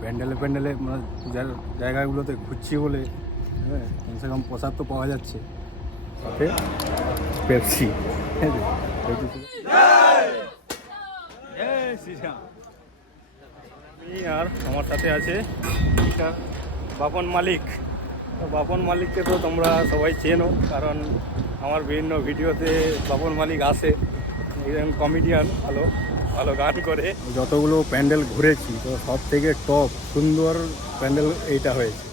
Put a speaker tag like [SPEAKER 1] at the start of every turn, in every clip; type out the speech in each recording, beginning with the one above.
[SPEAKER 1] প্যান্ডেলে প্যান্ডেলে মানে জায়গাগুলোতে ঘুরছি বলে হ্যাঁ কমসে কম প্রসাদ তো পাওয়া যাচ্ছে। সাথে পেপসি। আর আমার সাথে আছে বাপন মালিক। বাপন মালিককে তো তোমরা সবাই চেনো, কারণ আমার বিভিন্ন ভিডিওতে বাপন মালিক আসে। কমেডিয়ান, ভালো ভালো গান করে। যতগুলো প্যান্ডেল ঘুরেছি, তো সব থেকে টপ সুন্দর প্যান্ডেল এইটা হয়েছে।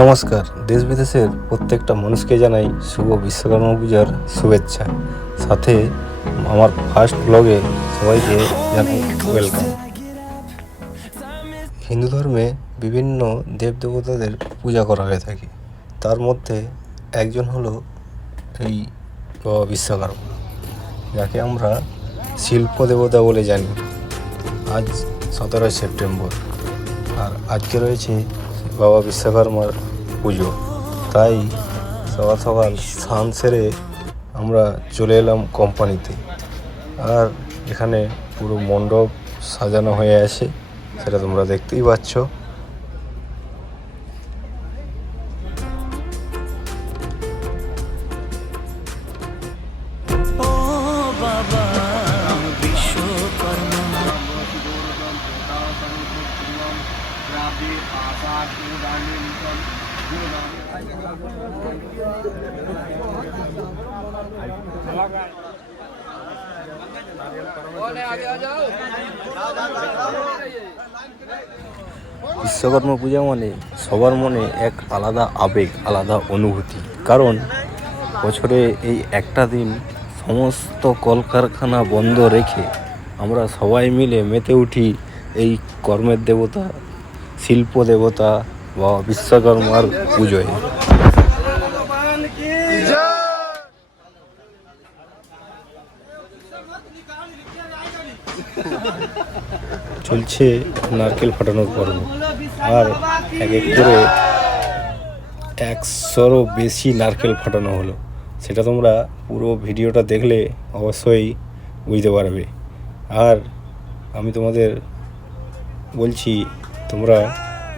[SPEAKER 2] নমস্কার, দেশ বিদেশের প্রত্যেকটা মানুষকে জানাই শুভ বিশ্বকর্মা পূজার শুভেচ্ছা। সাথে আমার ফার্স্ট ব্লগে সবাইকে জানাই ওয়েলকাম হিন্দু ধর্মে বিভিন্ন দেবদেবতাদের পূজা করা হয়ে থাকে। তার মধ্যে একজন হলো এই বাবা বিশ্বকর্মা। যাকে আমরা শিল্প দেবতা বলে জানি। আজ সতেরোই সেপ্টেম্বর। আর আজকে রয়েছে বাবা বিশ্বকর্মার পুজো। তাই সকাল সকাল স্নান সেরে আমরা চলে এলাম কোম্পানিতে। আর এখানে পুরো মণ্ডপ সাজানো হয়ে আছে, সেটা তোমরা দেখতেই পাচ্ছ। বিশ্বকর্মা পূজা মানে সবার মনে এক আলাদা আবেগ, আলাদা অনুভূতি। কারণ বছরে এই একটা দিন সমস্ত কলকারখানা বন্ধ রেখে আমরা সবাই মিলে মেতে উঠি এই কর্মের দেবতা শিল্প দেবতা বা বিশ্বকর্মার পুজোয়। চলছে নারকেল ফাটানোর পর্ব। আর এক এক করে একশোরও বেশি নারকেল ফাটানো হলো। সেটা তোমরা পুরো ভিডিওটা দেখলে অবশ্যই বুঝতে পারবে। আর আমি তোমাদের বলছি তোমরা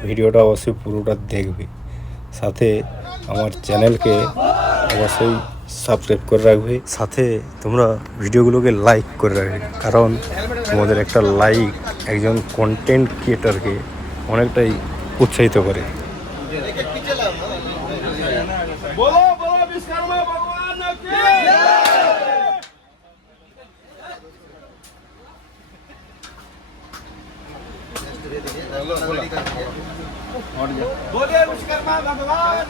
[SPEAKER 2] ভিডিওটা অবশ্যই পুরোটা দেখবে। সাথে আমার চ্যানেলকে অবশ্যই সাবস্ক্রাইব করে রাখবে। সাথে তোমরা ভিডিওগুলোকে লাইক করে রাখবে। কারণ তোমাদের একটা লাইক একজন কন্টেন্ট ক্রিয়েটারকে অনেকটাই উৎসাহিত করে।
[SPEAKER 3] માં ભગવાન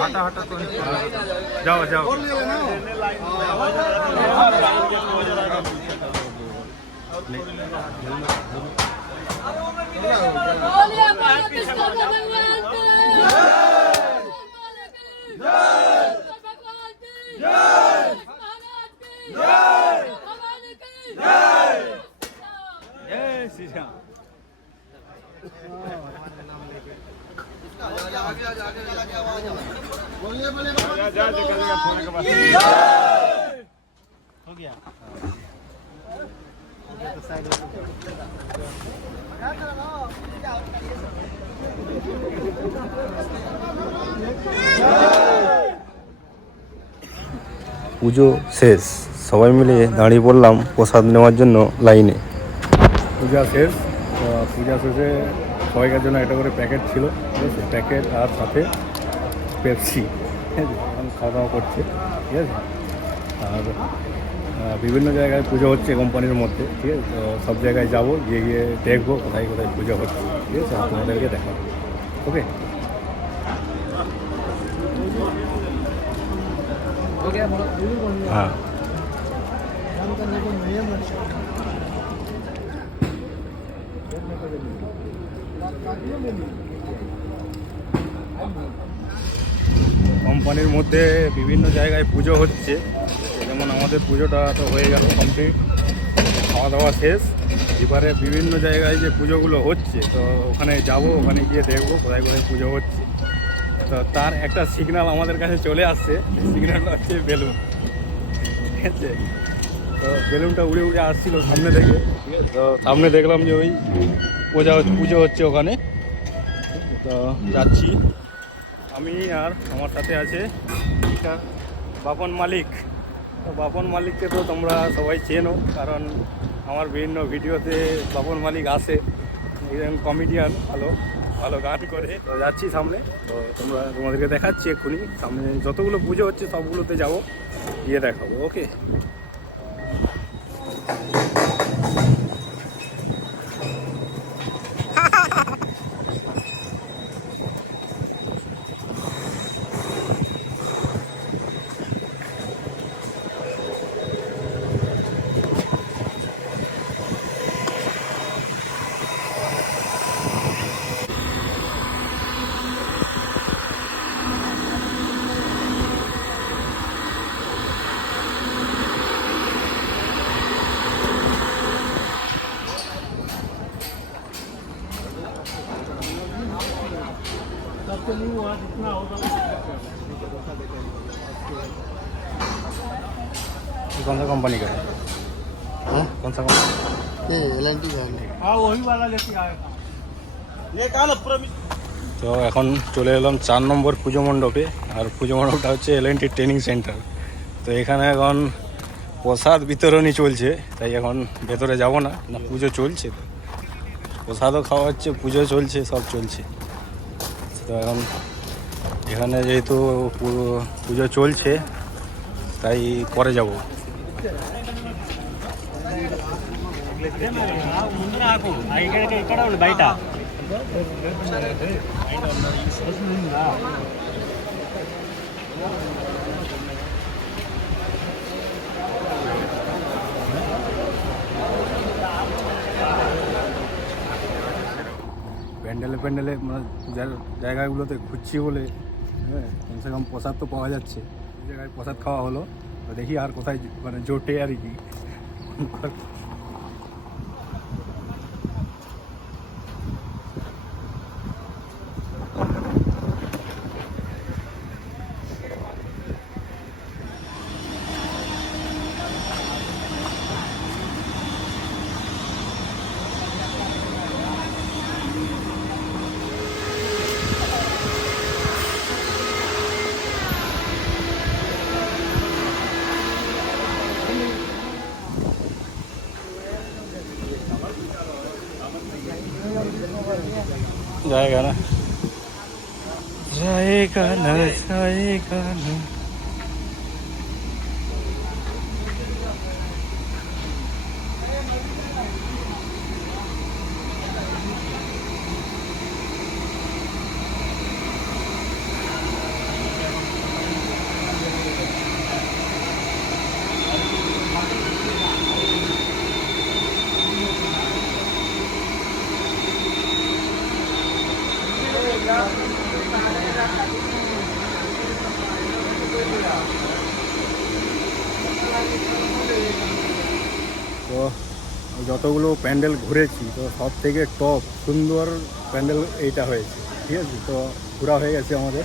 [SPEAKER 3] हटा हटा
[SPEAKER 1] जाओ जाओ
[SPEAKER 4] बोलिए
[SPEAKER 2] পুজো শেষ। সবাই মিলে দাঁড়িয়ে পড়লাম প্রসাদ নেওয়ার জন্য লাইনে।
[SPEAKER 1] পূজা শেষ। তো পূজা শেষে সবাইকার জন্য একটা করে প্যাকেট ছিল, ঠিক আছে? প্যাকেট আর সাথে পেপসি, ঠিক আছে? খাওয়া দাওয়া করছে, ঠিক আছে? আর বিভিন্ন জায়গায় পুজো হচ্ছে কোম্পানির মধ্যে, ঠিক আছে? তো সব জায়গায় যাব, গিয়ে গিয়ে দেখব কোথায় কোথায় পুজো হচ্ছে, ঠিক আছে? আর তোমাদেরকে দেখাবো, ওকে? হ্যাঁ। কোম্পানির মধ্যে বিভিন্ন জায়গায় পুজো হচ্ছে। যেমন আমাদের পুজোটা তো হয়ে গেল কমপ্লিট খাওয়া দাওয়া শেষ। এবারে বিভিন্ন জায়গায় যে পুজোগুলো হচ্ছে, তো ওখানে যাব, ওখানে গিয়ে দেখব কোথায় কোথায় পুজো হচ্ছে। তো তার একটা সিগনাল আমাদের কাছে চলে আসছে। সিগনালটা হচ্ছে বেলুন। ঠিক আছে? তো বেলুনটা উড়ে উড়ে আসছিল সামনে থেকে তো সামনে দেখলাম যে ওই পূজা পুজো হচ্ছে ওখানে। তো যাচ্ছি। আমি আর আমার সাথে আছে বাপন মালিক। তো বাপন মালিককে তো তোমরা সবাই চেনো, কারণ আমার বিভিন্ন ভিডিওতে বাপন মালিক আসে। একজন কমেডিয়ান ভালো ভালো গান করে। তো যাচ্ছি সামনে। তো তোমরা তোমাদেরকে দেখাচ্ছি এক্ষুনি। সামনে যতগুলো পুজো হচ্ছে সবগুলোতে যাব, গিয়ে দেখাবো ওকে कौन सा कंपनी का है
[SPEAKER 5] हाँ?
[SPEAKER 1] कौन सा कंपनी
[SPEAKER 5] ये एल एन टी का है
[SPEAKER 1] তো এখন চলে এলাম চার নম্বর পুজো মণ্ডপে আর পুজো মণ্ডপটা হচ্ছে এল ট্রেনিং সেন্টার তো এখানে এখন প্রসাদ বিতরণী চলছে তাই এখন ভেতরে যাব না না পুজো চলছে তো প্রসাদও খাওয়া হচ্ছে পুজো চলছে সব চলছে তো এখন এখানে যেহেতু পু- পুজো চলছে তাই পরে যাব బయట প্যান্ডেলে প্যান্ডেলে মানে জায়গাগুলোতে ঘুরছি বলে হ্যাঁ কমসে কম প্রসাদ তো পাওয়া যাচ্ছে। জায়গায় প্রসাদ খাওয়া হলো। দেখি আর কোথায় মানে জোটে আর কি। जाएगा ना जाएगा ना जाएगा ना তো যতগুলো প্যান্ডেল ঘুরেছি, তো সব থেকে টপ সুন্দর প্যান্ডেল এইটা হয়েছে, ঠিক আছে? তো ঘোরা হয়ে গেছে আমাদের।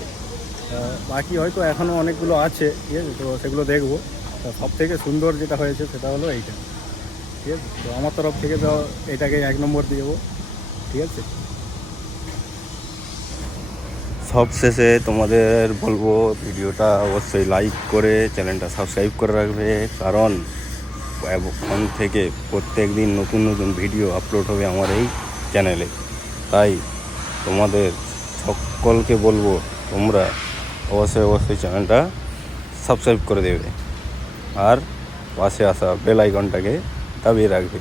[SPEAKER 1] বাকি হয়তো এখনও অনেকগুলো আছে, ঠিক আছে? তো সেগুলো দেখব। তো সব থেকে সুন্দর যেটা হয়েছে সেটা হলো এইটা, ঠিক আছে? তো আমার তরফ থেকে তো এটাকে এক নম্বর দিয়ে দেবো, ঠিক আছে?
[SPEAKER 2] সব শেষে তোমাদের বলব, ভিডিওটা অবশ্যই লাইক করে চ্যানেলটা সাবস্ক্রাইব করে রাখবে, কারণ এখন থেকে প্রত্যেক দিন নতুন নতুন ভিডিও আপলোড হবে আমার এই চ্যানেলে তাই তোমাদের সকলকে বলব, তোমরা অবশ্যই অবশ্যই চ্যানেলটা সাবস্ক্রাইব করে দেবে। আর পাশে আসা বেল আইকনটাকে দাবিয়ে রাখবে।